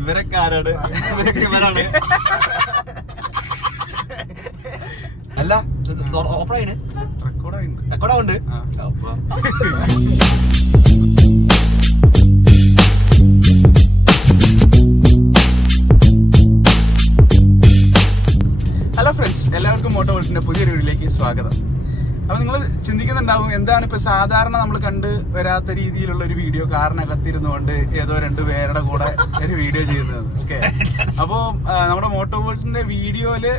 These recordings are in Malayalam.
ഇവരൊക്കെ ആരാണ്? ഇവരാണ്. അല്ല ഓഫറായിന് റെക്കോർഡാവുണ്ട്. ഹലോ ഫ്രണ്ട്സ്, എല്ലാവർക്കും മോട്ടോ വേൾഡിന്റെ പുതിയൊരു വീഡിയോയിലേക്ക് സ്വാഗതം. അപ്പൊ നിങ്ങൾ ചിന്തിക്കുന്നുണ്ടാവും, എന്താണ് ഇപ്പൊ സാധാരണ നമ്മൾ കണ്ട് വരാത്ത രീതിയിലുള്ള ഒരു വീഡിയോ കാറിനകത്തിരുന്നുകൊണ്ട് ഏതോ രണ്ടുപേരുടെ കൂടെ ഒരു വീഡിയോ ചെയ്യുന്നത്. ഓക്കെ, അപ്പോ നമ്മുടെ മോട്ടോ വേൾഡിന്റെ വീഡിയോയില്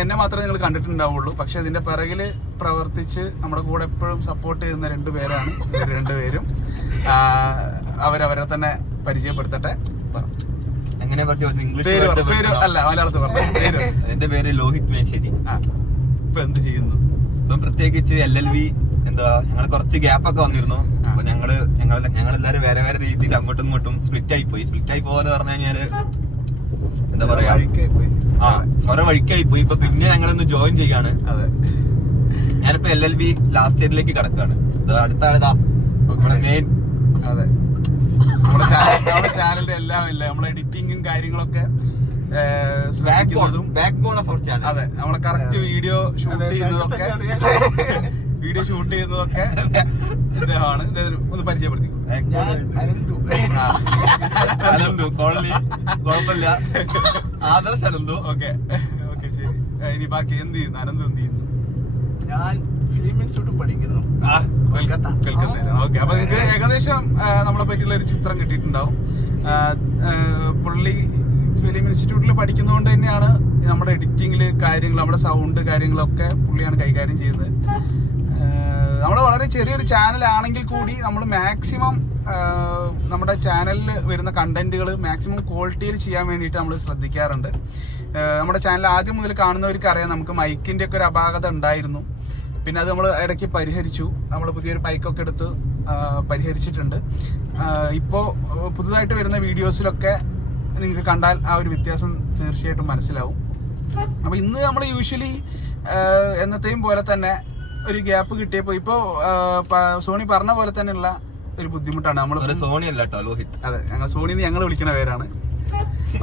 എന്നെ മാത്രമേ നിങ്ങൾ കണ്ടിട്ടുണ്ടാവുള്ളൂ. പക്ഷെ അതിന്റെ പിറകില് പ്രവർത്തിച്ച് നമ്മുടെ കൂടെ എപ്പോഴും സപ്പോർട്ട് ചെയ്യുന്ന രണ്ടുപേരാണ് രണ്ടുപേരും. അവരവരെ തന്നെ പരിചയപ്പെടുത്തട്ടെ. എങ്ങനെ പേര് അല്ല, മലയാളത്തിൽ പറഞ്ഞു. എന്റെ പേര് ലോഹിത് മേശ്ശേരി. ഇപ്പൊ എന്ത് ചെയ്യുന്നു? ഇപ്പം പ്രത്യേകിച്ച് LLV എന്താ, ഞങ്ങൾ കുറച്ച് ഗ്യാപ്പ് ഒക്കെ വന്നിരുന്നു. അപ്പൊ ഞങ്ങളെല്ലാരും വേറെ വേറെ രീതിയിൽ അങ്ങോട്ടും ഇങ്ങോട്ടും സ്പ്ലിറ്റ് ആയി പോവാന്ന് പറഞ്ഞു കഴിഞ്ഞാല് എന്താ പറയാ, ഓരോ വഴിക്കായി പോയി. ഇപ്പൊ പിന്നെ ഞങ്ങളൊന്ന് ജോയിൻ ചെയ്യാണ്. ഞാനിപ്പോ LLV ലാസ്റ്റ് ഇയറിലേക്ക് കിടക്കാണ്. അടുത്ത ആളിതാ മെയിൻ. അതെ, നമ്മുടെ ചാനലിന്റെ എല്ലാം ഇല്ല, നമ്മളെ എഡിറ്റിങ്ങും കാര്യങ്ങളൊക്കെ അതെ, നമ്മളെ കറക്റ്റ് വീഡിയോ ഷൂട്ട് ചെയ്യുന്നതൊക്കെ ഇദ്ദേഹമാണ്. ഒന്ന് പരിചയപ്പെടുത്തി. ഓക്കെ ശരി. ഇനി ബാക്കി എന്ത് ചെയ്യുന്നു? അനന്ത് എന്ത് ചെയ്യുന്നു? ഞാൻ ഫിലിം ഇൻസ്റ്റിറ്റ്യൂട്ട് പഠിക്കുന്നു, കൽക്കത്തയിൽ. ഓക്കെ, അപ്പൊ നിങ്ങൾക്ക് ഏകദേശം നമ്മളെ പറ്റിയുള്ള ഒരു ചിത്രം കിട്ടിയിട്ടുണ്ടാവും. പുള്ളി ഫിലിം ഇൻസ്റ്റിറ്റ്യൂട്ടിൽ പഠിക്കുന്നതുകൊണ്ട് തന്നെയാണ് നമ്മുടെ എഡിറ്റിങ്ങില് കാര്യങ്ങൾ, നമ്മുടെ സൗണ്ട് കാര്യങ്ങളൊക്കെ പുള്ളിയാണ് കൈകാര്യം ചെയ്യുന്നത്. നമ്മുടെ വളരെ ചെറിയൊരു ചാനലാണെങ്കിൽ കൂടി നമ്മൾ മാക്സിമം നമ്മുടെ ചാനലിൽ വരുന്ന കണ്ടന്റുകൾ മാക്സിമം ക്വാളിറ്റിയിൽ ചെയ്യാൻ വേണ്ടിയിട്ട് നമ്മൾ ശ്രദ്ധിക്കാറുണ്ട്. നമ്മുടെ ചാനൽ ആദ്യം മുതൽ കാണുന്നവർക്ക് അറിയാം, നമുക്ക് മൈക്കിന്റെ ഒക്കെ ഒരു അപാകത ഉണ്ടായിരുന്നു. പിന്നെ അത് നമ്മൾ ഇടയ്ക്ക് പരിഹരിച്ചു. നമ്മൾ പുതിയൊരു മൈക്കൊക്കെ എടുത്ത് പരിഹരിച്ചിട്ടുണ്ട്. ഇപ്പോൾ പുതുതായിട്ട് വരുന്ന വീഡിയോസിലൊക്കെ നിങ്ങൾക്ക് കണ്ടാൽ ആ ഒരു വ്യത്യാസം തീർച്ചയായിട്ടും മനസ്സിലാവും. അപ്പൊ ഇന്ന് നമ്മൾ യൂഷ്വലി എന്നത്തെയും പോലെ തന്നെ ഒരു ഗ്യാപ്പ് കിട്ടിയപ്പോ ഇപ്പോ സോണി പറഞ്ഞ പോലെ തന്നെയുള്ള ഒരു ബുദ്ധിമുട്ടാണ്. നമ്മൾ സോണി അല്ല കേട്ടോ, ലോഹിത്. അതെ, ഞങ്ങൾ വിളിക്കുന്ന പേരാണ്.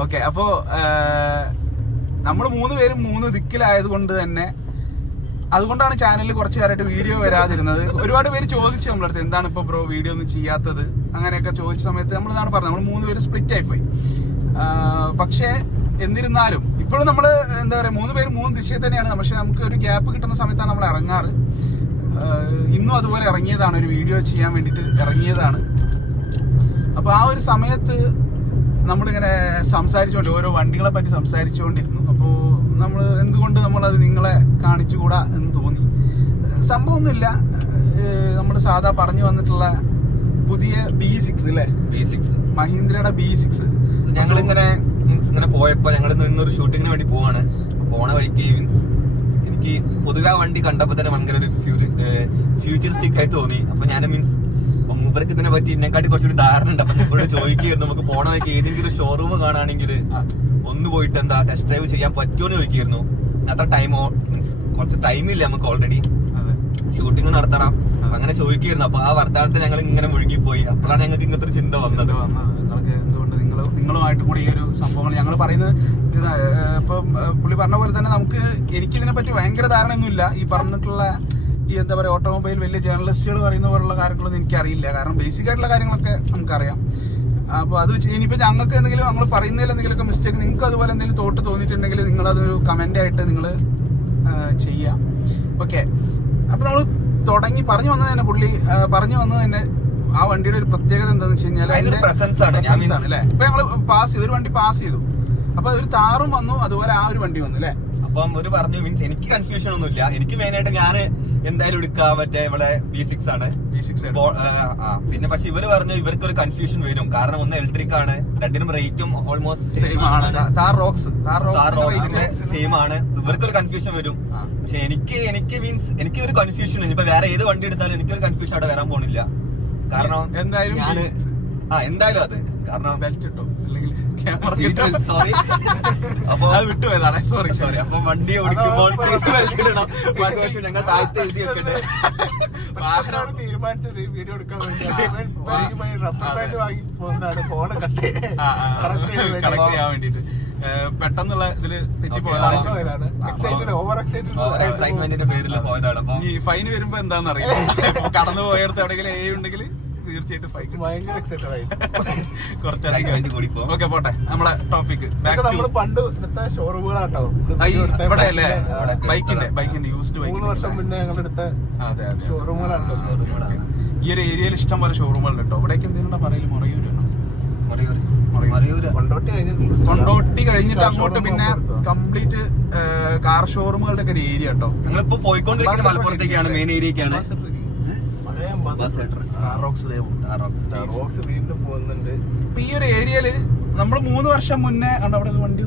ഓക്കെ, അപ്പോ നമ്മൾ 3 പേരും 3 ദിക്കിലായത് കൊണ്ട് തന്നെ അതുകൊണ്ടാണ് ചാനലിൽ കുറച്ച് കാലമായിട്ട് വീഡിയോ വരാതിരുന്നത്. ഒരുപാട് പേര് ചോദിച്ചു നമ്മളടുത്ത്, എന്താണ് ഇപ്പൊ ബ്രോ വീഡിയോ ഒന്നും ചെയ്യാത്തത്, അങ്ങനെയൊക്കെ ചോദിച്ച സമയത്ത് നമ്മൾ ഇതാണ് പറഞ്ഞത്, നമ്മൾ 3 പേരും സ്പ്ലിറ്റ് ആയിപ്പോയി. പക്ഷേ എന്നിരുന്നാലും ഇപ്പോഴും നമ്മൾ എന്താ പറയാ, 3 പേരും 3 ദിശയിൽ തന്നെയാണ്. പക്ഷെ നമുക്ക് ഒരു ഗ്യാപ്പ് കിട്ടുന്ന സമയത്താണ് നമ്മൾ ഇറങ്ങാറ്. ഇന്നും അതുപോലെ ഇറങ്ങിയതാണ്, ഒരു വീഡിയോ ചെയ്യാൻ വേണ്ടിയിട്ട് ഇറങ്ങിയതാണ്. അപ്പൊ ആ ഒരു സമയത്ത് നമ്മളിങ്ങനെ സംസാരിച്ചുകൊണ്ട് ഓരോ വണ്ടികളെ പറ്റി സംസാരിച്ചുകൊണ്ടിരുന്നു. അപ്പോൾ നമ്മൾ എന്തുകൊണ്ട് നമ്മളത് നിങ്ങളെ കാണിച്ചുകൂടാ എന്ന് തോന്നി. സംഭവമൊന്നുമില്ല, നമ്മൾ സാധാ പറഞ്ഞു വന്നിട്ടുള്ള പുതിയ B6 അല്ലേ, B6 മഹീന്ദ്രയുടെ B6. ഞങ്ങളിങ്ങനെ പോയപ്പോ ഞങ്ങൾ ഇന്നൊരു ഷൂട്ടിങ്ങിന് വേണ്ടി പോവാണ്. പോണ വഴിക്ക് എനിക്ക് പൊതുവെ ആ വണ്ടി കണ്ടപ്പോ തന്നെ ഭയങ്കര ഒരു ഫ്യൂച്ചറിസ്റ്റിക് ആയി തോന്നി. അപ്പൊ ഞാൻ മൂപ്പർക്ക് ഇതിനെ പറ്റി എന്നെക്കാട്ടി കുറച്ചൊരു ധാരണ ഉണ്ട്. അപ്പൊ ഇപ്പോഴും ചോദിക്കായിരുന്നു, നമുക്ക് പോണ വഴിക്ക് ഏതെങ്കിലും ഷോറൂം കാണുകയാണെങ്കിൽ ഒന്ന് പോയിട്ട് എന്താ ടെസ്റ്റ് ഡ്രൈവ് ചെയ്യാൻ പറ്റുമോ എന്ന് ചോദിക്കായിരുന്നു. അത്ര കുറച്ച് ടൈമില്ല നമുക്ക്, ഓൾറെഡി ഷൂട്ടിങ് നടത്തണം. അങ്ങനെ ചോദിക്കായിരുന്നു. അപ്പൊ ആ വർത്തമാനത്തിൽ ഞങ്ങൾ ഇങ്ങനെ മുഴുകിപ്പോയി. അപ്പോഴാണ് ഞങ്ങൾക്ക് ഇങ്ങനത്തെ ഒരു ചിന്ത വന്നത്. എന്തുകൊണ്ട് നിങ്ങളുമായിട്ട് കൂടി ഈ ഒരു സംഭവങ്ങൾ ഞങ്ങൾ പറയുന്നത്. ഇപ്പൊ പുള്ളി പറഞ്ഞ പോലെ തന്നെ എനിക്കിതിനെ പറ്റി ഭയങ്കര ധാരണയൊന്നുമില്ല. ഈ പറഞ്ഞിട്ടുള്ള ഈ എന്താ പറയുക, ഓട്ടോമൊബൈൽ വലിയ ജേർണലിസ്റ്റുകൾ പറയുന്ന പോലുള്ള കാര്യങ്ങളൊന്നും എനിക്കറിയില്ല. കാരണം ബേസിക് ആയിട്ടുള്ള കാര്യങ്ങളൊക്കെ നമുക്കറിയാം. അപ്പോൾ അത് വെച്ച് ഇനിയിപ്പോൾ ഞങ്ങൾക്ക് എന്തെങ്കിലും നമ്മൾ പറയുന്നതിൽ എന്തെങ്കിലുമൊക്കെ മിസ്റ്റേക്ക് നിങ്ങൾക്ക് അതുപോലെ എന്തെങ്കിലും തോന്നിയിട്ടുണ്ടെങ്കിൽ നിങ്ങളതൊരു കമൻ്റ് ആയിട്ട് നിങ്ങൾ ചെയ്യാം. ഓക്കെ, അപ്പോൾ നമ്മൾ പറഞ്ഞു വന്നത് തന്നെ പുള്ളി പറഞ്ഞു വന്നത് തന്നെ ആ വണ്ടിയുടെ ഒരു പ്രത്യേകത എന്താണെന്ന് വെച്ച് കഴിഞ്ഞാൽ അതിന്റെ പ്രസൻസ് ആണ് അല്ലേ. ഇപ്പൊ ഞങ്ങൾ ഒരു വണ്ടി പാസ് ചെയ്തു, അപ്പൊ ഒരു താറും വന്നു, അതുപോലെ ആ ഒരു വണ്ടി വന്നു അല്ലേ. അപ്പം ഒരു പറഞ്ഞു, മീൻസ് എനിക്ക് കൺഫ്യൂഷൻ ഒന്നുമില്ല. എനിക്ക് മെയിനായിട്ട് ഞാൻ എന്തായാലും എടുക്കുക മറ്റേ ഇവിടെ B6 ആണ്. പിന്നെ പക്ഷെ ഇവര് പറഞ്ഞു ഇവർക്കൊരു കൺഫ്യൂഷൻ വരും, കാരണം ഒന്ന് ഇലക്ട്രിക് ആണ്, രണ്ടിനും റേറ്റും ഓൾമോസ്റ്റ് സെയിം ആണ്. ഇവർക്കൊരു കൺഫ്യൂഷൻ വരും. പക്ഷെ എനിക്ക് മീൻസ് എനിക്ക് ഒരു കൺഫ്യൂഷൻ, ഇപ്പൊ വേറെ ഏത് വണ്ടി എടുത്താലും എനിക്കൊരു കൺഫ്യൂഷൻ അവിടെ വരാൻ പോണില്ല. കാരണം എന്തായാലും അത് കാരണം ബെൽറ്റ് ഇട്ടോ അല്ലെങ്കിൽ സോറി. അപ്പൊ അത് വിട്ടുപോയതാണ്. Sorry sorry. അപ്പൊ വണ്ടി ഓടിക്കുമ്പോൾ ഞങ്ങൾ താഴ്ത്തി എഴുതി വെക്കട്ടെ. വാഹനമാണ് തീരുമാനിച്ചത് ഈ വീഡിയോ എടുക്കാൻ വേണ്ടി. റബ്ബർ ബാൻഡ് വാങ്ങി പോകുന്നതാണ് ഫോണ് കട്ട് കണക്ട് ചെയ്യാൻ വേണ്ടിട്ട് പെട്ടെന്നുള്ള ഇതില് തെറ്റിപ്പോയതാണ്. ഓവർ എക്സൈറ്റ്മെന്റിന്റെ പേരിൽ പോയതാണ്. അപ്പൊ ഈ ഫൈൻ വരുമ്പോ എന്താണെന്ന് അറിയില്ല. കടന്നു പോയടത്ത് എവിടെയെങ്കിലും ഉണ്ടെങ്കിൽ തീർച്ചയായിട്ടും ഫൈൻ. ഭയങ്കര എക്സൈറ്റഡ് ആയി എക്സൈറ്റ്മെന്റ് കൂടി പോകും. ഓക്കെ പോട്ടെ. നമ്മളെ ടോപ്പിക് നമ്മള് പണ്ട് എടുത്ത ഷോറൂമുകളാട്ടോ ഇവിടെ അല്ലേ? ബൈക്കിന്റെ യൂസ്ഡ് 3 വർഷം മുന്നേ ഞങ്ങൾ എടുത്ത അതെ അതെ ഷോറൂമുകളാട്ടോ. ഈ ഒരു ഏരിയയിൽ ഇഷ്ടം പോലെ ഷോറൂമുകൾ കേട്ടോ. ഇവിടേക്ക് എന്തിനാ പറയല്? കൊണ്ടോട്ടി കഴിഞ്ഞിട്ട് അങ്ങോട്ട് പിന്നെ കംപ്ലീറ്റ് കാർ ഷോറൂമുകളുടെ ഒക്കെ ഒരു ഏരിയ കേട്ടോ. ഞങ്ങളിപ്പോ പോയിക്കൊണ്ടിരിക്കുന്ന മലപ്പുറത്തേക്കാണ്, മെയിൻ ഏരിയക്കാണ്. വീണ്ടും പോകുന്നുണ്ട്. ഇപ്പൊ ഈ ഒരു ഏരിയയില് നമ്മള് 3 വർഷം മുന്നേ കണ്ടോ അവിടെ വണ്ടി.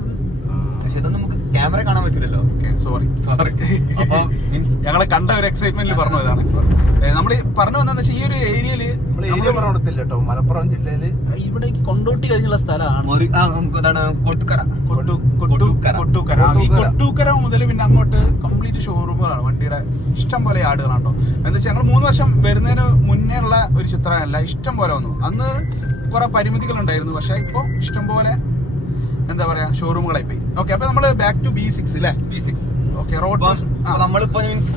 പക്ഷെ ഇതൊന്നും നമുക്ക് ക്യാമറ കാണാൻ പറ്റില്ലല്ലോ. സോറി. അപ്പൊ മീൻസ് ഞങ്ങളെ കണ്ട ഒരു എക്സൈറ്റ്മെന്റിൽ പറഞ്ഞു ഇതാണ്. നമ്മൾ പറഞ്ഞു വന്നതെന്ന് വെച്ചാൽ ഈ ഒരു ഏരിയയില് ഏരിയ പറഞ്ഞിട്ടില്ല കേട്ടോ. മലപ്പുറം ജില്ലയില് ഇവിടേക്ക് കൊണ്ടോട്ടി കഴിഞ്ഞുള്ള സ്ഥലമാണ് കൊട്ടുക്കര. ഈ കൊട്ടൂക്കര മുതൽ പിന്നെ അങ്ങോട്ട് കംപ്ലീറ്റ് ഷോറൂമുകളാണ്. വണ്ടിയുടെ ഇഷ്ടം പോലെ ആടുകളാണോ. എന്താ വെച്ചാൽ ഞങ്ങൾ 3 വർഷം വരുന്നതിന് മുന്നേ ഉള്ള ഒരു ചിത്രമല്ല, ഇഷ്ടം പോലെ വന്നു. അന്ന് കുറെ പരിമിതികൾ ഉണ്ടായിരുന്നു. പക്ഷെ ഇപ്പൊ ഇഷ്ടം പോലെ എന്താ പറയാ ഷോറൂമുകളായി പോയി. ഓക്കെ, അപ്പൊ നമ്മള് ബാക്ക് ടു B6 അല്ലേ? B6. ഓക്കെ, റോഡ് നമ്മളിപ്പോ മീൻസ്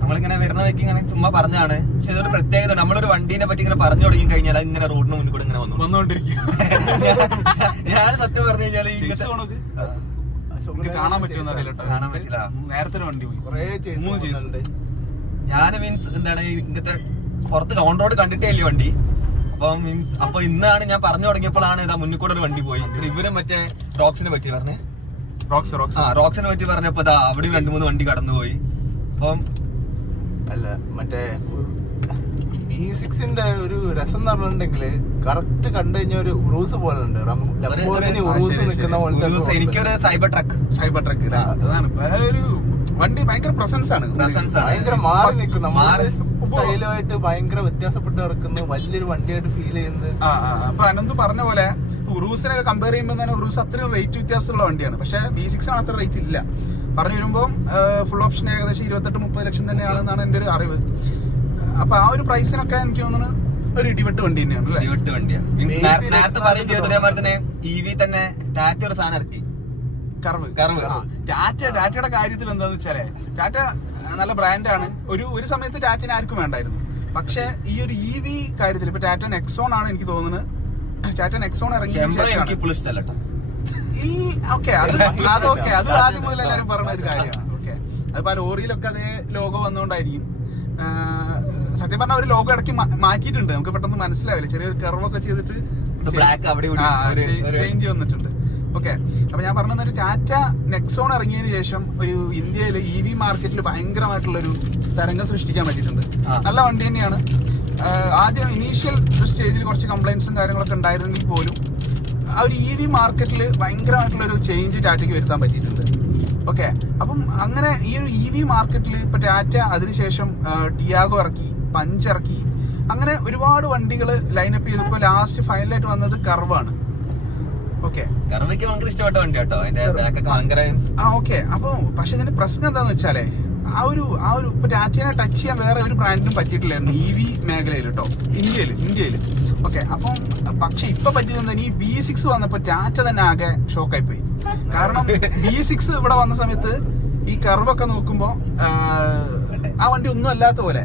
നമ്മളിങ്ങനെ വരുന്ന വ്യക്തി ഇങ്ങനെ ചുമ്മാ പറഞ്ഞാണ്. പക്ഷെ ഇതൊരു പ്രത്യേകത. നമ്മളൊരു വണ്ടീനെ പറ്റി ഇങ്ങനെ പറഞ്ഞു തുടങ്ങി കഴിഞ്ഞാൽ ഇങ്ങനെ റോഡിന് മുന്നിൽ കൂടെ ഇങ്ങനെ വന്നുകൊണ്ടിരിക്കും. ഞാൻ സത്യം പറഞ്ഞു കഴിഞ്ഞാൽ കാണാൻ പറ്റുമെന്ന് അറിയില്ല. കാണാൻ പറ്റില്ല. നേരത്തെ വണ്ടി പോയി. ഞാൻ മീൻസ് എന്താണ് ഇങ്ങനത്തെ പുറത്ത് ഓൺ റോഡ് കണ്ടിട്ടേ ഇല്ലേ വണ്ടി. അപ്പൊ മീൻസ് അപ്പൊ ഇന്നാണ് ഞാൻ പറഞ്ഞു തുടങ്ങിയപ്പോഴാണ് ഇതാ മുന്നിൽ കൂടെ ഒരു വണ്ടി പോയി. ഇവരും മറ്റേ റോക്സിനെ പറ്റി പറഞ്ഞേ. റോക്സിനെ പറ്റി പറഞ്ഞപ്പോ ഇതാ അവിടെയും 2-3 വണ്ടി കടന്നുപോയി. അപ്പം അല്ല മറ്റേ B6ന്റെ ഒരു രസം എന്ന് പറഞ്ഞിട്ടുണ്ടെങ്കില് കറക്റ്റ് കണ്ടു കഴിഞ്ഞ ഒരു ഉറൂസ് പോലെ ഉണ്ട്. എനിക്കൊരു സൈബർ ട്രക്ക് അതാണ് ഒരു വണ്ടി. ഭയങ്കര പ്രസൻസ് ആണ്. ഭയങ്കര മാറി നിൽക്കും. സ്റ്റൈലുമായിട്ട് ഭയങ്കര വ്യത്യാസപ്പെട്ട് കിടക്കുന്നു. വലിയൊരു വണ്ടിയായിട്ട് ഫീൽ ചെയ്യുന്നത്. അപ്പൊ അനന്ത് പറഞ്ഞ പോലെ ഉറൂസിനൊക്കെ കമ്പയർ ചെയ്യുമ്പോൾ തന്നെ ഉറൂസ് അത്രയും റേറ്റ് വ്യത്യാസമുള്ള വണ്ടിയാണ്. പക്ഷെ B6 അത്ര റേറ്റ് ഇല്ല. പറഞ്ഞു വരുമ്പോൾ ഫുൾ ഓപ്ഷൻ ഏകദേശം 28-30 ലക്ഷം തന്നെയാണെന്നാണ് എന്റെ ഒരു അറിവ്. അപ്പൊ ആ ഒരു പ്രൈസിനൊക്കെ എനിക്ക് തോന്നുന്നു ഒരു ഇടിവെട്ട് വണ്ടി തന്നെയാണ്. ഇടിവെട്ട് വണ്ടിയാണ്. നേരത്തെ പറയും ചെയ്തു. അതേപോലെ തന്നെ EV തന്നെ ടാറ്റ ഒരു സാധനം ഇറക്കി. കർവ്. ടാറ്റയുടെ കാര്യത്തിൽ എന്താന്ന് വെച്ചാലേ ടാറ്റ നല്ല ബ്രാൻഡാണ്. ഒരു സമയത്ത് ടാറ്റനെ ആർക്കും വേണ്ടായിരുന്നു. പക്ഷെ ഈ ഒരു EV കാര്യത്തിൽ ഇപ്പൊ ടാറ്റ നെക്സോൺ ആണ് എനിക്ക് തോന്നുന്നത്. ടാറ്റ നെക്സോൺ ഇറങ്ങിയ അത് ആദ്യം മുതൽ എല്ലാവരും പറഞ്ഞ ഒരു കാര്യമാണ്. ഓക്കെ, അതിപ്പോ ലോറിയിലൊക്കെ അതേ ലോഗോ വന്നുകൊണ്ടായിരിക്കും. സത്യം പറഞ്ഞാൽ ഒരു ലോഗോ ഇടയ്ക്ക് മാറ്റിയിട്ടുണ്ട്. നമുക്ക് പെട്ടെന്ന് മനസ്സിലാവില്ല. ചെറിയൊരു കർവൊക്കെ ചെയ്തിട്ട് ചേഞ്ച് വന്നിട്ടുണ്ട്. ഓക്കെ, അപ്പൊ ഞാൻ പറഞ്ഞ ടാറ്റ നെക്സോൺ ഇറങ്ങിയതിനു ശേഷം ഒരു ഇന്ത്യയിൽ EV മാർക്കറ്റിൽ ഭയങ്കരമായിട്ടുള്ള ഒരു തരംഗം സൃഷ്ടിക്കാൻ പറ്റിയിട്ടുണ്ട്. നല്ല വണ്ടി തന്നെയാണ്. ആദ്യം ഇനീഷ്യൽ സ്റ്റേജിൽ കുറച്ച് കംപ്ലൈൻസും കാര്യങ്ങളൊക്കെ ഉണ്ടായിരുന്നെങ്കിൽ പോലും ആ ഒരു EV മാർക്കറ്റിൽ ഭയങ്കരമായിട്ടുള്ള ഒരു ചേഞ്ച് ടാറ്റയ്ക്ക് വരുത്താൻ പറ്റിയിട്ടുണ്ട്. ഓക്കെ, അപ്പം അങ്ങനെ ഈ ഒരു EV മാർക്കറ്റിൽ ഇപ്പൊ ടാറ്റ അതിനുശേഷം ടിയാഗോ ഇറക്കി, പഞ്ച് ഇറക്കി, അങ്ങനെ ഒരുപാട് വണ്ടികൾ ലൈനപ്പ് ചെയ്തപ്പോൾ ലാസ്റ്റ് ഫൈനലായിട്ട് വന്നത് കർവാണ്. ഓക്കെ, കർവയ്ക്ക് ഭയങ്കര ഇഷ്ടപ്പെട്ട വണ്ടി കേട്ടോ. ഓക്കെ, അപ്പൊ പക്ഷെ ഇതിന്റെ പ്രശ്നം എന്താന്ന് വെച്ചാലേ ആ ഒരു ഇപ്പൊ ടാറ്റയെ ടച്ച് ചെയ്യാൻ വേറെ ഒരു ബ്രാൻഡിനും പറ്റിയിട്ടില്ലായിരുന്നു EV മേഖലയിൽ കേട്ടോ, ഇന്ത്യയിൽ. ഓക്കെ, അപ്പം പക്ഷെ ഇപ്പൊ പറ്റിയത് ഈ B6 വന്നപ്പോ ടാറ്റ തന്നെ ആകെ ഷോക്കായി പോയി. കാരണം B6 ഇവിടെ വന്ന സമയത്ത് ഈ കർവൊക്കെ നോക്കുമ്പോ ആ വണ്ടി ഒന്നും അല്ലാത്ത പോലെ,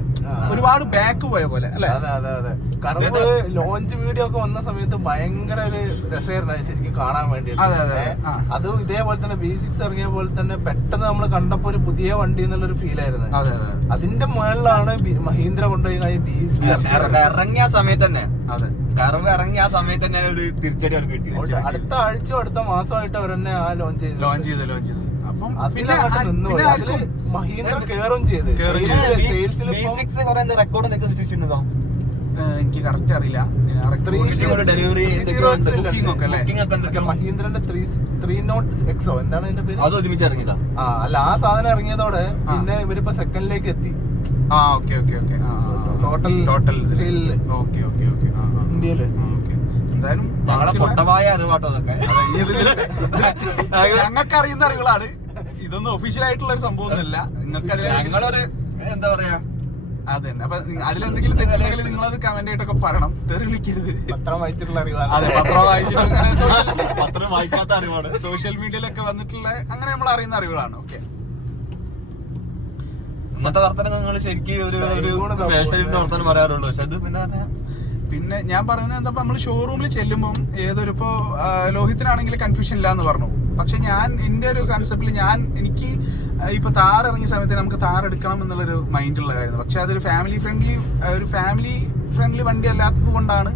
ഒരുപാട് ബാക്ക് പോയ പോലെ അല്ലെ. അതെ. കർവ് ലോഞ്ച് വീഡിയോ ഒക്കെ വന്ന സമയത്ത് ഭയങ്കര ഒരു രസമായിരുന്നു ശരിക്കും കാണാൻ വേണ്ടി. അതും ഇതേപോലെ തന്നെ B6 ഇറങ്ങിയ പോലെ തന്നെ പെട്ടെന്ന് നമ്മൾ കണ്ടപ്പോ ഒരു പുതിയ വണ്ടി എന്നുള്ളൊരു ഫീൽ ആയിരുന്നു. അതിന്റെ മുകളിലാണ് മഹീന്ദ്ര കൊണ്ടുപോയി B6 ഇറങ്ങിയ സമയത്ത് തന്നെ. കർവ് ഇറങ്ങിയ ആ സമയത്ത് തന്നെ ഒരു തിരിച്ചടി അവർക്ക് കിട്ടി. അടുത്ത ആഴ്ചയോ അടുത്ത മാസമായിട്ട് അവർ തന്നെ ആ ലോഞ്ച് ചെയ്തു. അപ്പം മഹീന്ദ്ര കേറും ചെയ്ത് എനിക്ക് കറക്റ്റ് അറിയില്ല. മഹീന്ദ്രന്റെ 306 എന്താണ് അതിന്റെ പേര്? അത് ഒരുമിച്ച് ഇറങ്ങിയതാ. അല്ല, ആ സാധനം ഇറങ്ങിയതോടെ പിന്നെ ഇവരിപ്പോ സെക്കൻഡിലേക്ക് എത്തി. ടോട്ടൽ സെയിലില് ഇന്ത്യയില്. എന്തായാലും ഞങ്ങളെ പൊട്ടമായ അറിവാട്ടോ അതൊക്കെ. ഞങ്ങൾക്ക് അറിയുന്ന അറിവുകളാണ്, ഇതൊന്നും ഒഫീഷ്യൽ ആയിട്ടുള്ള ഒരു സംഭവമൊന്നുമല്ല. നിങ്ങൾക്ക് ഞങ്ങളൊരു എന്താ പറയാ അതെ തന്നെ. അപ്പൊ അതിലെന്തെങ്കിലും തെറ്റുണ്ടെങ്കിൽ നിങ്ങളത് കമന്റ് ആയിട്ടൊക്കെ പറയണം, തെറിവിളിക്കരുത്. പത്രം വായിച്ചിട്ടുള്ള അറിവാണ്. അതെ, പത്രം വായിച്ചിട്ട് പത്രം വായിക്കാത്ത അറിവാണ്. സോഷ്യൽ മീഡിയയിലൊക്കെ വന്നിട്ടുള്ള അങ്ങനെ നമ്മൾ അറിയുന്ന അറിവുകളാണ്. ഓക്കെ, ഇന്നത്തെ വർത്തനം നിങ്ങൾ ശരിക്കും ഒരു വർത്തനം പറയാറുള്ളൂ. പക്ഷെ അത് പിന്നെ ഞാൻ പറയുന്നത് എന്താ, നമ്മൾ ഷോറൂമിൽ ചെല്ലുമ്പോൾ ഏതൊരു ഇപ്പോ ലോഹിത്തിനാണെങ്കിൽ കൺഫ്യൂഷൻ ഇല്ല എന്ന് പറഞ്ഞു. പക്ഷെ ഞാൻ എന്റെ ഒരു കൺസെപ്റ്റിൽ എനിക്ക് ഇപ്പൊ താർ ഇറങ്ങിയ സമയത്ത് നമുക്ക് താർ എടുക്കണം എന്നുള്ളൊരു മൈൻഡുള്ള കാര്യം. പക്ഷെ അതൊരു ഫാമിലി ഫ്രണ്ട്ലി വണ്ടി അല്ലാത്തത് കൊണ്ടാണ്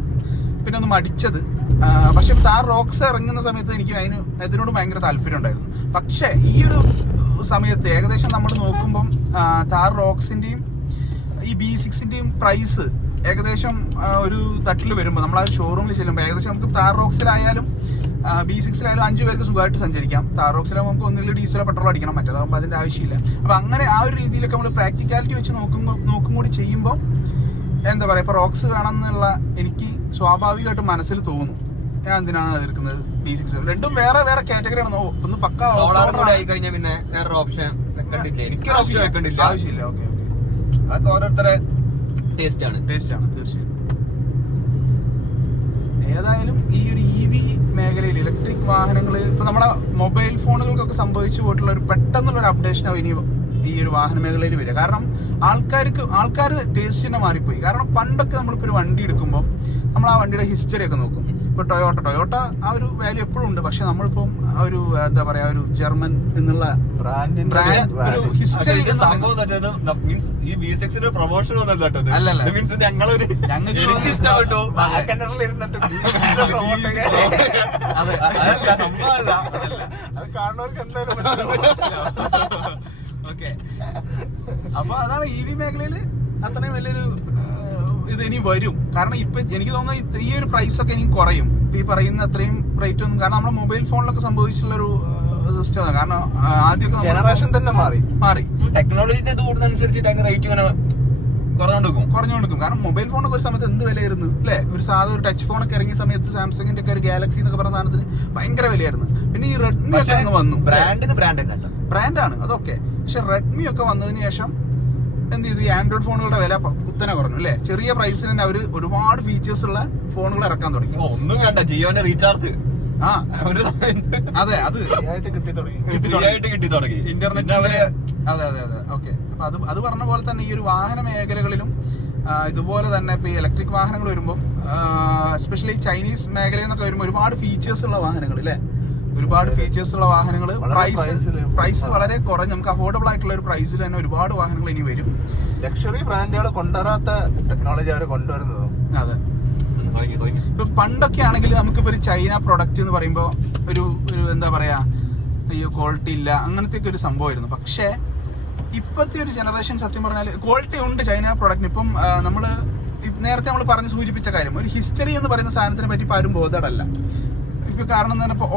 പിന്നെ ഒന്ന് മടിച്ചത്. പക്ഷെ താർ റോക്സ് ഇറങ്ങുന്ന സമയത്ത് എനിക്ക് അതിനോട് ഭയങ്കര താല്പര്യം ഉണ്ടായിരുന്നു. പക്ഷെ ഈ ഒരു സമയത്ത് ഏകദേശം നമ്മൾ നോക്കുമ്പം താർ റോക്സിന്റെയും ഈ B6-ന്റെയും പ്രൈസ് ഏകദേശം ഒരു തട്ടിൽ വരുമ്പോൾ നമ്മൾ ആ ഷോറൂമിൽ ചെല്ലുമ്പോൾ ഏകദേശം നമുക്ക് താർ റോക്സിലായാലും B6-ലായാലും 5 പേർക്ക് സുഖമായിട്ട് സഞ്ചരിക്കാം. താർ റോക്സിലാകുമ്പോൾ നമുക്ക് ഒന്നുമില്ല ഡീസലോ പെട്രോളോ അടിക്കണം, മറ്റേതാകുമ്പോൾ അതിന്റെ ആവശ്യമില്ല. അപ്പൊ അങ്ങനെ ആ ഒരു രീതിയിലൊക്കെ നമ്മൾ പ്രാക്ടിക്കാലിറ്റി വെച്ച് നോക്കും കൂടി ചെയ്യുമ്പോൾ എന്താ പറയാ, ഇപ്പൊ റോക്സ് വേണം എന്നുള്ള എനിക്ക് സ്വാഭാവികമായിട്ട് മനസ്സിൽ തോന്നും. ഞാൻ എന്തിനാണ് എടുക്കുന്നത് B6? രണ്ടും വേറെ വേറെ കാറ്റഗറി ആണ്. ഒന്ന് പക്ക കഴിഞ്ഞാൽ പിന്നെ വേറൊരു ഓപ്ഷൻ വെക്കണ്ടില്ല, എനിക്കൊരു ഓപ്ഷൻ വെക്കണ്ടില്ല, ആവശ്യമില്ല. ഓക്കെ, അതൊക്കെ ഓരോരുത്തരെ ടേസ്റ്റ് ആണ് തീർച്ചയായും. ഏതായാലും ഈ ഒരു EV മേഖലയിൽ ഇലക്ട്രിക് വാഹനങ്ങൾ ഇപ്പൊ നമ്മളെ മൊബൈൽ ഫോണുകൾക്കൊക്കെ സംഭവിച്ചു പോയിട്ടുള്ള ഒരു പെട്ടെന്നുള്ള ഒരു അപ്ഡേഷൻ ഇനി ഈ ഒരു വാഹന മേഖലയിൽ വരിക. കാരണം ആൾക്കാർ ടേസ്റ്റ് തന്നെ മാറിപ്പോയി. കാരണം പണ്ടൊക്കെ നമ്മളിപ്പോ ഒരു വണ്ടി എടുക്കുമ്പോൾ നമ്മൾ ആ വണ്ടിയുടെ ഹിസ്റ്ററി ഒക്കെ നോക്കും. ഇപ്പൊ ടൊയോട്ട ആ ഒരു വാല്യൂ എപ്പോഴും ഉണ്ട്. പക്ഷെ നമ്മളിപ്പം ആ ഒരു എന്താ പറയാ, ഒരു ജർമ്മൻ എന്നുള്ള ബ്രാൻഡ് ഒരു ഹിസ്റ്ററി ഈ B6-ന്റെ പ്രൊമോഷൻ അല്ലല്ല, ഞങ്ങൾക്ക് ഇഷ്ടപ്പെട്ടു. അത് കാണുന്നവർക്ക് എന്തായാലും ഓക്കെ. അപ്പൊ അതാണ് EV മേഖലയില് അത്രയും വലിയൊരു ഇത് ഇനി വരും. കാരണം ഇപ്പൊ എനിക്ക് തോന്നുന്നത് ഈ ഒരു പ്രൈസ് ഒക്കെ ഇനി കുറയും. ഇപ്പൊ ഈ പറയുന്ന അത്രയും റേറ്റ് ഒന്നും, കാരണം നമ്മുടെ മൊബൈൽ ഫോണിലൊക്കെ സംഭവിച്ചിട്ടുള്ളൊരു സിസ്റ്റം. കാരണം ആദ്യമൊക്കെ ജനറേഷൻ തന്നെ മാറി ടെക്നോളജിന്റെ കൂടുന്നതനുസരിച്ചിട്ട് അതിന്റെ റേറ്റ് ഇങ്ങനെ കുറഞ്ഞുകൊടുക്കും. കാരണം മൊബൈൽ ഫോണൊക്കെ ഒരു സമയത്ത് എന്ത് വിലയായിരുന്നു അല്ലെ? ഒരു സാധാ ഒരു ടച്ച് ഫോണൊക്കെ ഇറങ്ങിയ സമയത്ത് സാംസങ്ങിന്റെ ഒക്കെ ഒരു ഗാലക്സി എന്നൊക്കെ പറഞ്ഞ സാധനത്തിന് ഭയങ്കര വിലയായിരുന്നു. പിന്നെ ഈ റെഡ്മി ഒക്കെ വന്നു, ബ്രാൻഡാണ് അതൊക്കെ. പക്ഷെ റെഡ്മി ഒക്കെ വന്നതിന് ശേഷം എന്ത് ചെയ്തു, ഈ ആൻഡ്രോയിഡ് ഫോണുകളുടെ വില കുത്തനെ കുറഞ്ഞു അല്ലെ? ചെറിയ പ്രൈസിന് തന്നെ അവര് ഒരുപാട് ഫീച്ചേഴ്സ് ഉള്ള ഫോണുകൾ ഇറക്കാൻ തുടങ്ങി. ഒന്നും വേണ്ട, ജിയോന്റെ റീചാർജ് അതെ, അത് കിട്ടി തുടങ്ങി ഇന്റർനെറ്റ്. അതെ. ഓക്കെ. അപ്പൊ അത് പറഞ്ഞ പോലെ തന്നെ ഈ ഒരു വാഹന മേഖലകളിലും ഇതുപോലെ തന്നെ ഇപ്പൊ ഈ ഇലക്ട്രിക് വാഹനങ്ങൾ വരുമ്പോൾ എസ്പെഷ്യലി ചൈനീസ് മേഖലയിൽ നിന്നൊക്കെ വരുമ്പോൾ ഒരുപാട് ഫീച്ചേഴ്സ് ഉള്ള വാഹനങ്ങൾ അല്ലെ? ഒരുപാട് ഫീച്ചേഴ്സ് ഉള്ള വാഹനങ്ങൾ, പ്രൈസ് വളരെ കുറഞ്ഞ് നമുക്ക് അഫോർഡബിൾ ആയിട്ടുള്ള ഒരു പ്രൈസിൽ തന്നെ ഒരുപാട് വാഹനങ്ങൾ ഇനി വരും. ലക്ഷറി ബ്രാൻഡുകൾ കൊണ്ടുവരാത്ത ടെക്നോളജി അവർ കൊണ്ടുവരുന്നത്. അതെ. ഇപ്പൊ പണ്ടൊക്കെ ആണെങ്കിൽ നമുക്കിപ്പോ ഒരു ചൈന പ്രൊഡക്റ്റ് എന്ന് പറയുമ്പോൾ ഒരു എന്താ പറയാ, അയ്യോ ക്വാളിറ്റി ഇല്ല അങ്ങനത്തെ ഒക്കെ ഒരു സംഭവമായിരുന്നു. പക്ഷെ ഇപ്പത്തെ ഒരു ജനറേഷൻ സത്യം പറഞ്ഞാൽ ക്വാളിറ്റി ഉണ്ട് ചൈന പ്രൊഡക്റ്റിന്. ഇപ്പം നമ്മള് നേരത്തെ നമ്മൾ പറഞ്ഞ് സൂചിപ്പിച്ച കാര്യം, ഒരു ഹിസ്റ്ററി എന്ന് പറയുന്ന സാധനത്തിനെ പറ്റി ഇപ്പൊ ആരും ബോധമല്ല. ഇപ്പൊ കാരണം എന്ന് പറഞ്ഞപ്പോ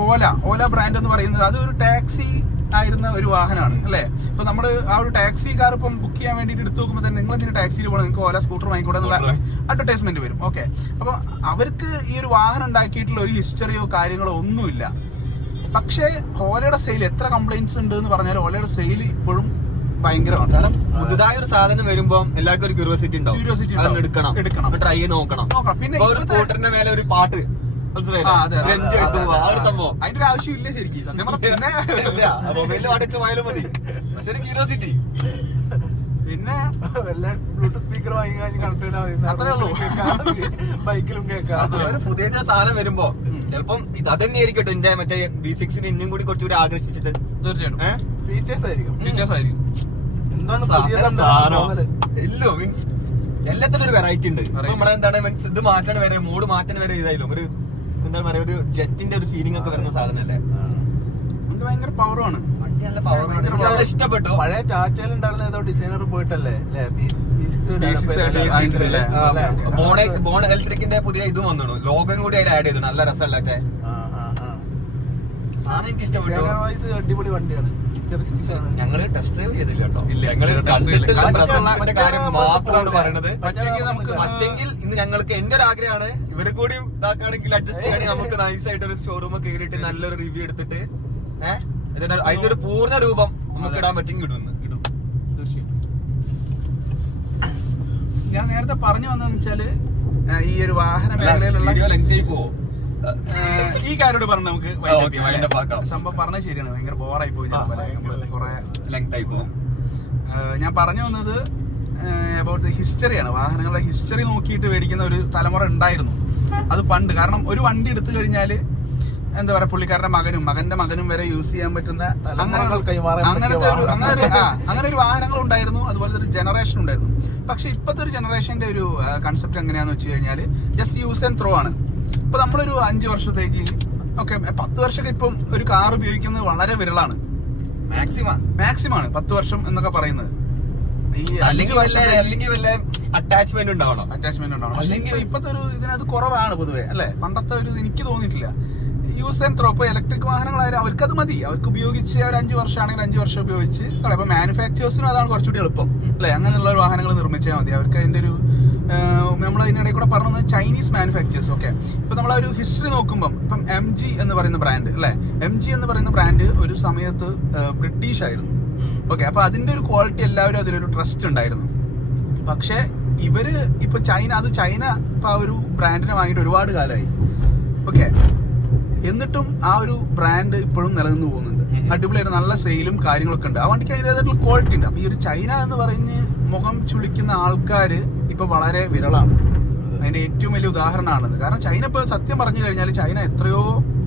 ഓല ബ്രാൻഡ് എന്ന് പറയുന്നത് അത് ഒരു ടാക്സി ആയിരുന്ന ഒരു വാഹനമാണ് അല്ലെ? ഇപ്പൊ നമ്മള് ആ ഒരു ടാക്സി കാർ ഇപ്പം ബുക്ക് ചെയ്യാൻ വേണ്ടിയിട്ട് എടുത്തു നോക്കുമ്പോൾ തന്നെ നിങ്ങൾ എന്തിനാ ടാക്സിയിൽ പോകണം, നിങ്ങൾക്ക് ഓല സ്കൂട്ടർ വാങ്ങിക്കൂടെ എന്നുള്ള അഡ്വർടൈസ്മെന്റ് വരും. ഓക്കെ. അപ്പൊ അവർക്ക് ഈ ഒരു വാഹനം ഉണ്ടാക്കിയിട്ടുള്ള ഒരു ഹിസ്റ്ററിയോ കാര്യങ്ങളോ ഒന്നുമില്ല. പക്ഷേ ഓലയുടെ സെയിൽ എത്ര കംപ്ലൈന്റ്സ് ഉണ്ട് എന്ന് പറഞ്ഞാൽ ഓലയുടെ സെയിൽ ഇപ്പോഴും ഭയങ്കരമാണ്. കാരണം പുതുതായ ഒരു സാധനം വരുമ്പോ എല്ലാവർക്കും ഒരു ക്യൂരിയോസിറ്റി ഉണ്ടാവും, എടുക്കണം, ട്രൈ ചെയ്ത് നോക്കണം. പിന്നെ ഒരു സ്കൂട്ടറിന്റെ മേലെ ഒരു പാട്ട്, അതിന്റെ ഒരു ആവശ്യമില്ല ശരിക്കും. പിന്നെ ബ്ലൂടൂത്ത് സ്പീക്കർ വാങ്ങി കണക്ട് ചെയ്താൽ അത്രേ ഉള്ളൂ. ബൈക്കിലും കേൾക്കാം. ഒരു പുതിയ സാധനം വരുമ്പോ ചിലപ്പം ഇത് തന്നെ ആയിരിക്കട്ടെ എന്റെ മറ്റേ B6-ന് ഇന്നും കൂടി കുറച്ചുകൂടി ആകർഷിച്ചിട്ട് തീർച്ചയായിട്ടും ഫീച്ചേഴ്സ് ആയിരിക്കും. ഇല്ലോ മീൻസ് എല്ലാത്തിനും ഒരു വെറൈറ്റി ഉണ്ട്. നമ്മളെന്താണ് മീൻസ് ഇത് മാറ്റാൻ വരെ മൂഡ് മാറ്റാൻ വരെ ഇതായാലും ഒരു എന്താ പറയാ, ഒരു ജെറ്റിന്റെ ഒരു ഫീലിംഗ് ഒക്കെ വരുന്ന സാധനല്ലേ? ഭയങ്കര പവറാണ് വണ്ടി, നല്ല പവറാണ്. ഇഷ്ടപ്പെട്ടു. പഴയ ടാറ്റയിൽ ഉണ്ടായിരുന്ന ഏതോ ഡിസൈനർ പോയിട്ടല്ലേ ബോൺ ഇലക്ട്രിക്കിന്റെ പുതിയ ഇതും വന്നു, ലോഗോയും കൂടി അതിൽ ആഡ് ചെയ്തു. നല്ല രസമല്ലേ? സാധനം എനിക്ക് ഇഷ്ടപ്പെട്ടു. അടിപൊളി വണ്ടിയാണ്. ഞങ്ങള് ടെസ്റ്റ് ഡ്രൈവ് ചെയ്തില്ല കേട്ടോ. ഇല്ല, ഞങ്ങള് കണ്ടിട്ടുള്ള പ്രസംഗത്തിന്റെ കാര്യം മാത്രമാണ് പറയണത്. നമുക്ക് മറ്റെങ്കിൽ ഇന്ന് ഞങ്ങൾക്ക് എന്റെ ഒരു ആഗ്രഹമാണ് ഇവരെ കൂടി ഇതാക്കുകയാണെങ്കിൽ അഡ്ജസ്റ്റ് ചെയ്യുകയാണെങ്കിൽ നമുക്ക് നൈസായിട്ട് ഒരു ഷോറൂം കയറിയിട്ട് നല്ലൊരു റിവ്യൂ എടുത്തിട്ട് അതിന്റെ ഒരു പൂർണ്ണ രൂപം നമുക്ക് ഇടാൻ പറ്റും. ഇടുന്നു തീർച്ചയായും. ഞാൻ നേരത്തെ പറഞ്ഞു വന്നതെന്ന് വെച്ചാല് ഈ ഒരു വാഹന മേഖലയിലുള്ള ലെങ്തായി പോവോ ഈ കാര്യോട് പറഞ്ഞു നമുക്ക് ആക്കാം. സംഭവം പറഞ്ഞത് ശരിയാണ്. ഭയങ്കര ബോറായി പോയി കുറെ ലെങ്തായി പോകും. ഞാൻ പറഞ്ഞു വന്നത് അബൌട്ട് ദ ഹിസ്റ്ററിയാണ്. വാഹനങ്ങളുടെ ഹിസ്റ്ററി നോക്കിയിട്ട് മേടിക്കുന്ന ഒരു തലമുറ ഉണ്ടായിരുന്നു അത് പണ്ട്. കാരണം ഒരു വണ്ടി എടുത്തു കഴിഞ്ഞാല് എന്താ പറയാ, പുള്ളിക്കാരന്റെ മകന്റെ മകനും വരെ യൂസ് ചെയ്യാൻ പറ്റുന്ന അങ്ങനെ ഒരു വാഹനങ്ങൾ ഉണ്ടായിരുന്നു. അതുപോലത്തെ ഒരു ജനറേഷൻ ഉണ്ടായിരുന്നു. പക്ഷെ ഇപ്പോഴത്തെ ഒരു ജനറേഷന്റെ ഒരു കൺസെപ്റ്റ് എങ്ങനെയാന്ന് വെച്ച് കഴിഞ്ഞാല് ജസ്റ്റ് യൂസ് ആൻഡ് ത്രോ ആണ്. ഇപ്പൊ നമ്മളൊരു 5 വർഷത്തേക്ക് 10 വർഷമൊക്കെ ഇപ്പം ഒരു കാർ ഉപയോഗിക്കുന്നത് വളരെ വിരളാണ്. മാക്സിമം ആണ് 10 വർഷം എന്നൊക്കെ പറയുന്നത്. ഈ അറ്റാച്ച്മെന്റ് ഉണ്ടാവണം. ഇപ്പത്തെ ഒരു ഇതിനകത്ത് കുറവാണ് പൊതുവെ, അല്ലെ? പണ്ടത്തെ ഒരു എനിക്ക് തോന്നിയിട്ടില്ല. Use and throw. ഇപ്പൊ ഇലക്ട്രിക് വാഹനങ്ങളായാലും അവർക്കത് മതി. അവർക്ക് ഉപയോഗിച്ച് ഒരു 5 വർഷമാണെങ്കിൽ 5 വർഷം ഉപയോഗിച്ച് ഇപ്പൊ മാനുഫാക്ചേഴ്സിനും അതാണ് കുറച്ചുകൂടി എളുപ്പം, അല്ലെ? അങ്ങനെയുള്ള വാഹനങ്ങൾ നിർമ്മിച്ചാൽ മതി. അവർക്ക് അതിന്റെ ഒരു നമ്മൾ അതിനിടയിൽ കൂടെ പറഞ്ഞത് ചൈനീസ് മാനുഫാക്ചേഴ്സ്. ഓക്കെ, ഇപ്പൊ നമ്മളൊരു ഹിസ്റ്ററി നോക്കുമ്പോൾ ഇപ്പം MG എന്ന് പറയുന്ന ബ്രാൻഡ്, അല്ലെ? MG എന്ന് പറയുന്ന ബ്രാൻഡ് ഒരു സമയത്ത് ബ്രിട്ടീഷ് ആയിരുന്നു. ഓക്കെ, അപ്പൊ അതിന്റെ ഒരു ക്വാളിറ്റി എല്ലാവരും അതിലൊരു ട്രസ്റ്റ് ഉണ്ടായിരുന്നു. പക്ഷെ ഇവര് ഇപ്പൊ ചൈന ഇപ്പൊ ആ ഒരു ബ്രാൻഡിനെ വാങ്ങിയിട്ട് ഒരുപാട് കാലമായി. ഓക്കെ, എന്നിട്ടും ആ ഒരു ബ്രാൻഡ് ഇപ്പോഴും നിലനിന്ന് പോകുന്നുണ്ട്. അടിപൊളിയായിട്ട് നല്ല സെയിലും കാര്യങ്ങളൊക്കെ ഉണ്ട്. ആ വണ്ടിക്ക് അതിൻ്റെതായിട്ടുള്ള ക്വാളിറ്റി ഉണ്ട്. അപ്പൊ ഈ ഒരു ചൈന എന്ന് പറഞ്ഞ് മുഖം ചുളിക്കുന്ന ആൾക്കാര് ഇപ്പൊ വളരെ വിരളാണ്. അതിന്റെ ഏറ്റവും വലിയ ഉദാഹരണമാണത്. കാരണം ചൈന ഇപ്പൊ സത്യം പറഞ്ഞു കഴിഞ്ഞാൽ ചൈന എത്രയോ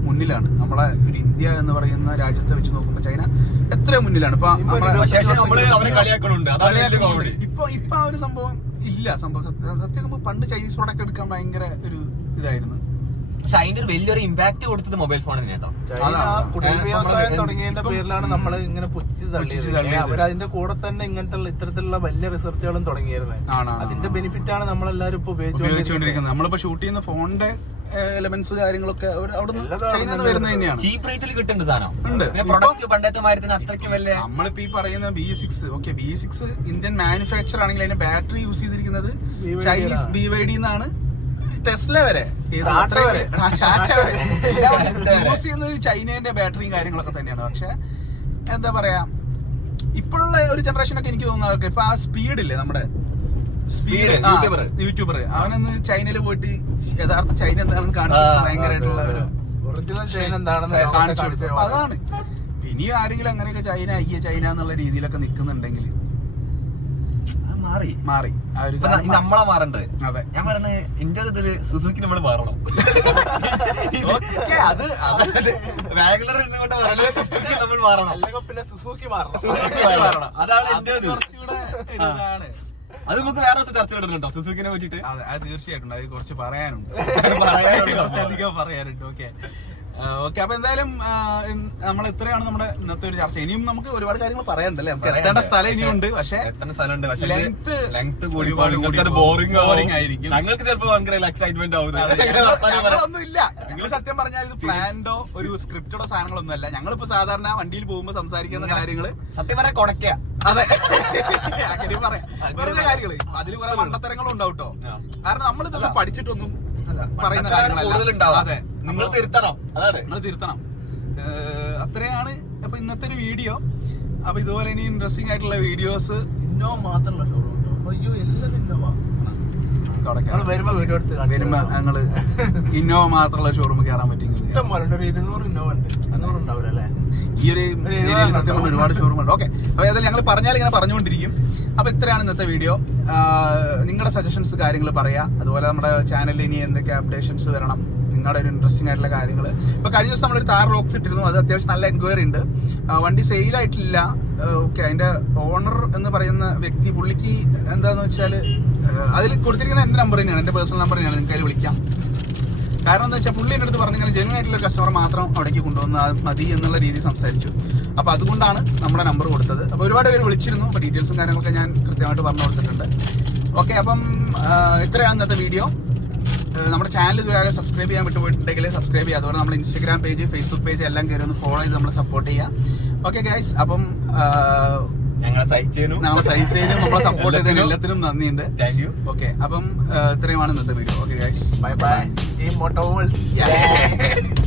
മുന്നിലാണ്. നമ്മളെ ഒരു ഇന്ത്യ എന്ന് പറയുന്ന രാജ്യത്തെ വെച്ച് നോക്കുമ്പോ ചൈന എത്രയോ മുന്നിലാണ്. ഇപ്പൊ ഇപ്പൊ ആ ഒരു സംഭവം ഇല്ല. സത്യം പണ്ട് ചൈനീസ് പ്രോഡക്റ്റ് എടുക്കാൻ ഭയങ്കര ഒരു ഇതായിരുന്നു. പക്ഷെ അതിന്റെ ഒരു വലിയൊരു ഇമ്പാക്ട് കൊടുത്തത് മൊബൈൽ ഫോൺ തന്നെ കേട്ടോ. തുടങ്ങിയതിന്റെ പേരിലാണ് നമ്മൾ ഇങ്ങനെ പുച്ഛിച്ച് അതിന്റെ കൂടെ തന്നെ ഇങ്ങനത്തെ ഇത്തരത്തിലുള്ള വലിയ റിസർച്ചുകളും തുടങ്ങിയിരുന്നത്. അതിന്റെ ബെനിഫിറ്റ് ആണ് നമ്മളെല്ലാരും ഇപ്പൊ ഉപയോഗിച്ചുകൊണ്ടിരിക്കുന്നത്. നമ്മളിപ്പോ ഷൂട്ട് ചെയ്യുന്ന ഫോണിന്റെ എലമെന്റ്സ് കാര്യങ്ങളൊക്കെ ചീപ്പ് റേറ്റിൽ കിട്ടുന്നുണ്ട് സാധനം. പ്രൊഡക്റ്റ് പണ്ടത്തെ മാരത്തിന് അത്രയ്ക്ക് വലിയ. നമ്മളിപ്പോ ഈ പറയുന്ന B6 B6 ഇന്ത്യൻ മാനുഫാക്ചർ ആണെങ്കിൽ അതിന്റെ ബാറ്ററി യൂസ് ചെയ്തിരിക്കുന്നത് ചൈനീസ് BYD എന്നാണ്. ടെസ്ല വരെ യൂസ് ചെയ്യുന്നത് ചൈനയുടെ ബാറ്ററിയും കാര്യങ്ങളൊക്കെ തന്നെയാണ്. പക്ഷെ എന്താ പറയാ, ഇപ്പോഴുള്ള ഒരു ജനറേഷനൊക്കെ എനിക്ക് തോന്നുന്നത് ഇപ്പൊ ആ സ്പീഡില്ലേ, നമ്മുടെ യൂട്യൂബർ അവനൊന്ന് ചൈനയിൽ പോയിട്ട് യഥാർത്ഥ ചൈന എന്താണെന്ന് കാണിച്ചു ഭയങ്കരമായിട്ടുള്ള അതാണ്. ഇനി ആരെങ്കിലും അങ്ങനെയൊക്കെ ചൈന എന്നുള്ള രീതിയിലൊക്കെ നിൽക്കുന്നുണ്ടെങ്കിൽ മാറി നമ്മളെ മാറണ്ടത്. അതെ, ഞാൻ പറഞ്ഞ എന്റെ ഇതില് സുസുക്കി നമ്മൾ മാറണം. അത് വാഗണർ എന്നുകൊണ്ട് സുസുക്കി നമ്മൾ മാറണം. പിന്നെ സുസുക്കി മാറണം. അതാണ് എന്റെ ഇതാണ്. അത് നമുക്ക് വേറെ ചർച്ച ഇടുന്നുണ്ടോ സുസുക്കിനെ പറ്റിട്ട്? അതെ, അത് തീർച്ചയായിട്ടും. അത് കുറച്ച് പറയാനുണ്ട്, കുറച്ചധികം പറയാനുണ്ട്. ഓക്കെ, അപ്പൊ എന്തായാലും നമ്മൾ ഇത്രയാണ് നമ്മുടെ ഇന്നത്തെ ഒരു ചർച്ച. ഇനിയും നമുക്ക് ഒരുപാട് കാര്യങ്ങൾ പറയാനുണ്ടല്ലേ. നമുക്ക് എത്തേണ്ട സ്ഥലം ഇനിയുണ്ട്. പക്ഷെ ലെങ്ത് കൂടി ബോറിംഗ് ആയിരിക്കും. ഞങ്ങൾക്ക് ചിലപ്പോൾ ഭയങ്കര എക്സൈറ്റ്മെന്റ് ആവും. ഒന്നും ഇല്ല. നിങ്ങൾ സത്യം പറഞ്ഞാൽ ഇത് പ്ലാൻഡോ ഒരു സ്ക്രിപ്റ്റഡോ സാധനങ്ങളൊന്നും അല്ല. ഞങ്ങളിപ്പോ സാധാരണ വണ്ടിയിൽ പോകുമ്പോൾ സംസാരിക്കുന്ന കാര്യങ്ങള് സത്യം പറയാൻ കൊടക്കുക. അതെ, അങ്ങനെ പറയാം. വെറുതെ കാര്യങ്ങള് അതിൽ കുറെ മണ്ടത്തരങ്ങളും ഉണ്ടാവും കേട്ടോ. കാരണം നമ്മളിതൊക്കെ പഠിച്ചിട്ടൊന്നും പറയുന്ന കാര്യങ്ങളല്ല. അതെ, നിങ്ങൾ തിരുത്തണം. അത്രയാണ് അപ്പൊ ഇന്നത്തെ ഒരു വീഡിയോ. അപ്പൊ ഇതുപോലെ ഇനി ഇൻട്രസ്റ്റിംഗ് ആയിട്ടുള്ള വീഡിയോസ് വരുമ്പോ ഞങ്ങള് ഇന്നോവ മാത്രമുള്ള ഷോറൂം കയറാൻ പറ്റും. ഈ ഒരു ഏരിയയിൽ സത്യം പറഞ്ഞ ഒരുപാട് ഷോറൂം ഉണ്ട്. ഓക്കെ, അപ്പൊ ഏതായാലും ഞങ്ങൾ പറഞ്ഞാൽ ഇങ്ങനെ പറഞ്ഞുകൊണ്ടിരിക്കും. അപ്പൊ ഇത്രയാണ് ഇന്നത്തെ വീഡിയോ. നിങ്ങളുടെ സജഷൻസ് കാര്യങ്ങൾ പറയാ. അതുപോലെ നമ്മുടെ ചാനലിൽ ഇനി എന്തൊക്കെ അപ്ഡേഷൻസ് വരണം, നിങ്ങളുടെ ഒരു ഇൻട്രസ്റ്റിംഗ് ആയിട്ടുള്ള കാര്യങ്ങൾ. ഇപ്പൊ കഴിഞ്ഞ ദിവസം നമ്മളൊരു താർ റോക്സ് ഇട്ടിരുന്നു. അത് അത്യാവശ്യം നല്ല എൻക്വയറി ഉണ്ട്. വണ്ടി സെയിലായിട്ടില്ല. ഓക്കെ, അതിന്റെ ഓണർ എന്ന് പറയുന്ന വ്യക്തി, പുള്ളിക്ക് എന്താന്ന് വെച്ചാൽ അതിൽ കൊടുത്തിരിക്കുന്ന എന്റെ നമ്പർ തന്നെയാണ്, എന്റെ പേഴ്സണൽ നമ്പർ തന്നെയാണ്. നിങ്ങൾക്ക് അതിൽ വിളിക്കാം. കാരണം എന്താ വെച്ചാൽ പുള്ളി എൻ്റെ അടുത്ത് പറഞ്ഞിങ്ങനെ ജെന്യൂൻ ആയിട്ടുള്ള കസ്റ്റമർ മാത്രം അവിടേക്ക് കൊണ്ടുവന്നാൽ മതി എന്നുള്ള രീതിയിൽ സംസാരിച്ചു. അപ്പൊ അതുകൊണ്ടാണ് നമ്മുടെ നമ്പർ കൊടുത്തത്. അപ്പൊ ഒരുപാട് പേര് വിളിച്ചിരുന്നു. അപ്പൊ ഡീറ്റെയിൽസും കാര്യങ്ങളൊക്കെ ഞാൻ കൃത്യമായിട്ട് പറഞ്ഞു കൊടുത്തിട്ടുണ്ട്. ഓക്കെ, അപ്പം ഇത്രയാണ് ഇന്നത്തെ വീഡിയോ. നമ്മുടെ ചാനൽ ഇതുവരെ സബ്സ്ക്രൈബ് ചെയ്യാൻ വിട്ടുപോയിട്ടുണ്ടെങ്കിൽ സബ്സ്ക്രൈബ് ചെയ്യുക. അതുപോലെ നമ്മുടെ ഇൻസ്റ്റാഗ്രാം പേജ്, ഫേസ്ബുക്ക് പേജ് എല്ലാം കയറി ഒന്ന് ഫോളോ ചെയ്ത് നമ്മൾ സപ്പോർട്ട് ചെയ്യുക. ഓക്കെ ഗൈസ്, അപ്പം ഞങ്ങളെ സഹിച്ചതിനും നമ്മളെ സപ്പോർട്ട് ചെയ്തതിനും എല്ലാത്തിനും നന്ദിയുണ്ട്. Thank you. ഓക്കെ, അപ്പം ഇത്രയുമാണ് ഇന്നത്തെ video. Okay guys, bye bye. Team മോട്ടോവേൾസ്.